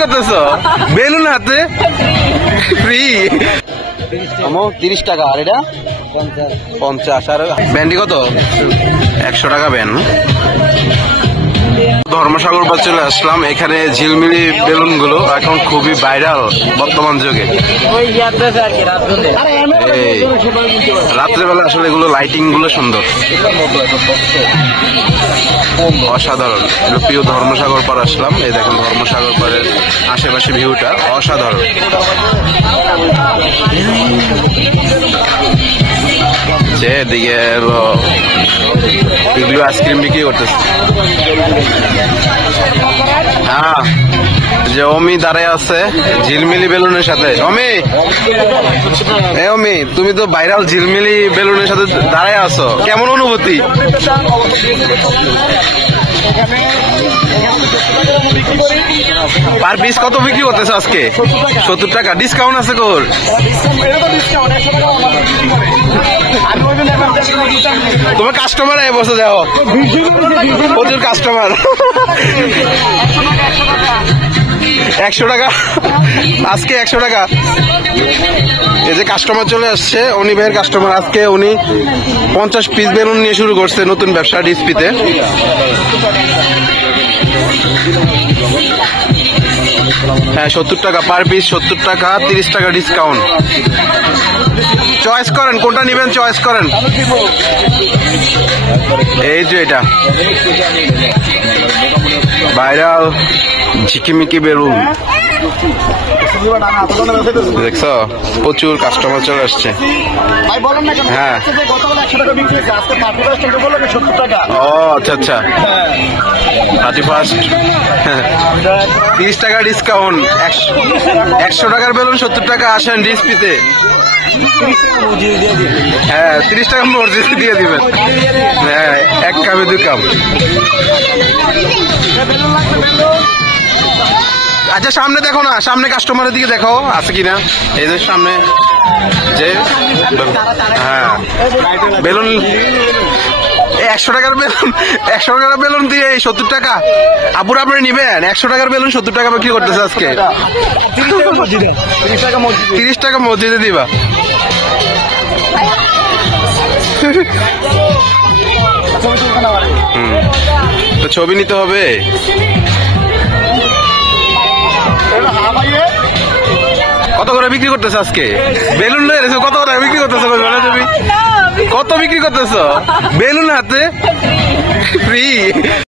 করতেছো বেলুন হাতে ফ্রি 30 টাকা। আর এটা 50। আর ব্যান্ডি কত? 100 টাকা ব্যান্ড। ধর্মসাগর পার চলে আসলাম। এখানে ঝিলমিলি বেলুন গুলো এখন খুবই ভাইরাল বর্তমান যুগে। রাত্রেবেলা আসলে এগুলো লাইটিং গুলো সুন্দর, অসাধারণ। প্রিয় ধর্মসাগর পার আসলাম। এই দেখুন ধর্মসাগর পারের আশেপাশে ভিউটা অসাধারণ। এদিকে এগুলো আইসক্রিম বিক্রি করতেছে। হ্যাঁ, যে অমি দাঁড়ায় আছে ঝিলমিলি বেলুনের সাথে। অমি তুমি তো ভাইরাল ঝিলমিলি বেলুনের সাথে দাঁড়ায় আছো, কেমন অনুভূতি? পার পিস কত বিক্রি করতেছে আজকে? 70 টাকা। ডিসকাউন্ট আছে কোর? তোমার কাস্টমার এই বসে যাও, প্রচুর কাস্টমার। 100 টাকা আজকে, 100 টাকা। এই যে কাস্টমার চলে আসছে, উনি ভাইয়ের কাস্টমার। আজকে উনি 50 পিস বেলুন নিয়ে শুরু করছে নতুন ব্যবসা ডিসপিতে। হ্যাঁ, 70 টাকা পার পিস, 70 টাকা, 30 টাকা ডিসকাউন্ট। চয়েস করেন কোনটা নিবেন, চয়েস করেন। এই যে এটা ভাইরাল ঝিকিমিকি বেলুন, দেখছো? প্রচুর কাস্টমার চলে আসছে। হ্যাঁ, ও আচ্ছা আচ্ছা, 31 30 টাকা ডিসকাউন্ট। 100 টাকার বেলুন 70 টাকা। আসেন ডিসপিতে। হ্যাঁ, 30 টাকা মসজিদে দিয়ে দিবেন। হ্যাঁ, এক কামে দুই কাম। আচ্ছা সামনে দেখো না, সামনে কাস্টমারের দিকে দেখো আছে কিনা। এই যে সামনে যে হ্যাঁ বেলুন, 100 টাকার বেলুন, 100 টাকার বেলুন দিয়ে 70 টাকা। আপুরা আপনি নিবেন? 100 টাকার বেলুন 70 টাকা বিক্রি করতেছে আজকে। 30 টাকা মসজিদে দিবা। তো ছবি নিতে হবে। কত করে বিক্রি করতেছ আজকে বেলুন? কত করে বিক্রি করতেছ? কত বিক্রি করতেছ বেলুন হাতে ফ্রি?